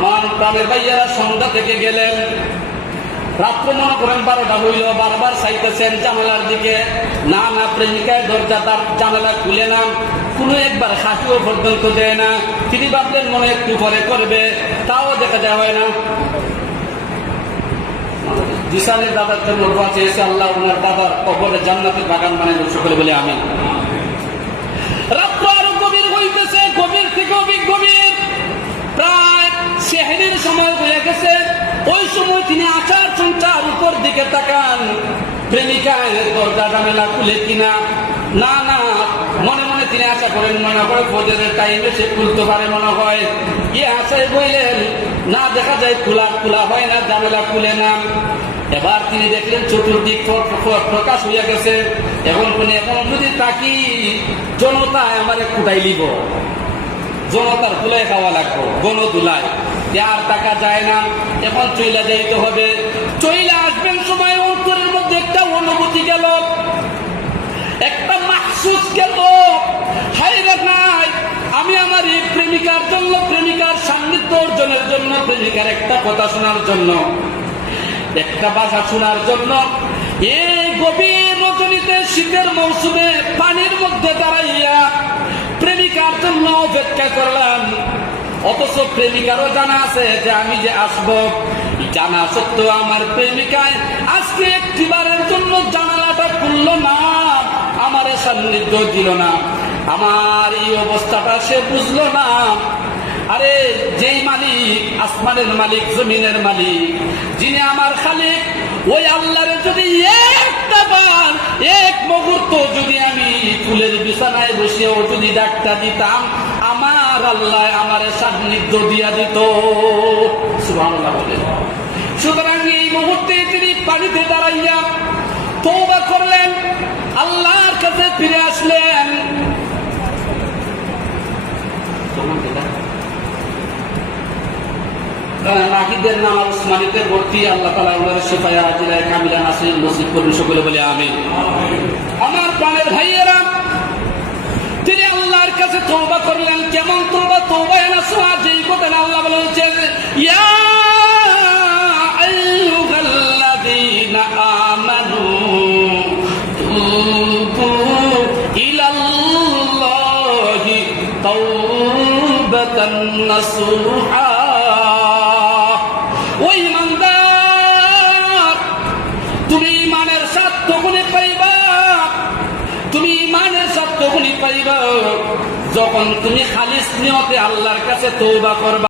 আমার প্রাণের ভাইয়ারা সন্ধ্যা থেকে গেলেন, রাত্র মনে করেন 12টা হইল, বারবার চাইতেছেন জানালার দিকে, না না প্রেমিকায় দরজা তার জানালা খুলে না, কোনো একবার হাসিও পর্যন্ত দেয় না। তিনি ভাবলেন মনে একটু পরে করবে, তাও দেখা যায় হয় না। জিসানের দাদার জন্য দোয়া চেয়েছে, আল্লাহ ওনার দাদার কবরে জান্নাতের বাগান বানাই সকলে বলে আমিন। রাত্র আরো গভীর হইতেছে, গভীর থেকে গভীর, প্রায় সেহরির সময় হয়ে গেছে। ওই সময় তিনি আচার চঞ্চার উপর দিকে তাকান, প্রেমিকায় দরজা জানালা খুলে কিনা, না না মনে মনে তিনি আশা করেন, মনে করে ফজরের টাইমে সে খুলতে পারে মনে হয়। আশায় বললেন, না দেখা যায় খোলা হয় না, জানালা খুলে না। এবার তিনি দেখলেন চতুর্দিক প্রকাশ হইয়া গেছে। এখন যদি তাকি জনতায় আমার কুটাই লিব, জনতার কুলাই খাওয়া লাগবো, গণদুলায় আর টাকা যায় না। এখন চইলা যাইতে হবে। চইলা আসবেন সময় অন্তরের মধ্যে একটা অনুভূতি গেল, একটা মাহসুস গেল, হায়রে নাই আমি আমার এই প্রেমিকার জন্য, প্রেমিকার সান্নিধ্য অর্জনের জন্য, প্রেমিকার একটা কথা শোনার জন্য, একটা ভাষা শোনার জন্য এই গভীর রজনীতে শীতের মৌসুমে পানির মধ্যে দাঁড়াইয়া প্রেমিকার জন্য অপেক্ষা করলাম। অথচ প্রেমিকারও জানা আছে যে আমি যে আসবো, জানা সত্ত্বেও আমার প্রেমিকায় আজকে একটিবারের জন্য জানালাটা খুলল না, আমার সান্নিধ্য দিল না, আমার এই অবস্থাটা সে বুঝলো না। আরে যেই মালিক, আসমানের মালিক, জমিনের মালিক, যিনি আমার খালিক, ওই আল্লাহর যদি একটা বার, এক মুহূর্ত যদি আমি ফুলের বিছানায় বসেও যদি ডাকটা দিতাম, আমার আল্লাহ আমার সান্নিধ্য দিয়া দিত। সুবহানাল্লাহ বলে। সুতরাং এই মুহূর্তে তিনি পানিতে দাঁড়াইয়া তওবা করলেন, আল্লাহর কাছে ফিরে আসলেন। নাহিদের নাম উসমানীতে ভর্তি, আল্লাহ তাআলা ওনার শিফায়ে আজিলায়ে কামিলা নাসির নসিব করুন সকলে বলে আমিন। আমার প্রাণের ভাইয়েরা, তিনি আল্লাহর কাছে তওবা করলেন। কেমন তওবা? তওবায়ে নাসুহা, যেই কথা আল্লাহ বলেছেন, ইয়া আইয়ুহাল্লাযীনা আমানু তুবু ইলাল্লাহি তাওবাতান নাসুহা। ওই ইমানদার, তুমি ইমানের স্বাদ তখনই পাইবা, তুমি ইমানের স্বাদ তখনই পাইবা যখন তুমি খালিস নিয়তে আল্লাহর কাছে তওবা করবা।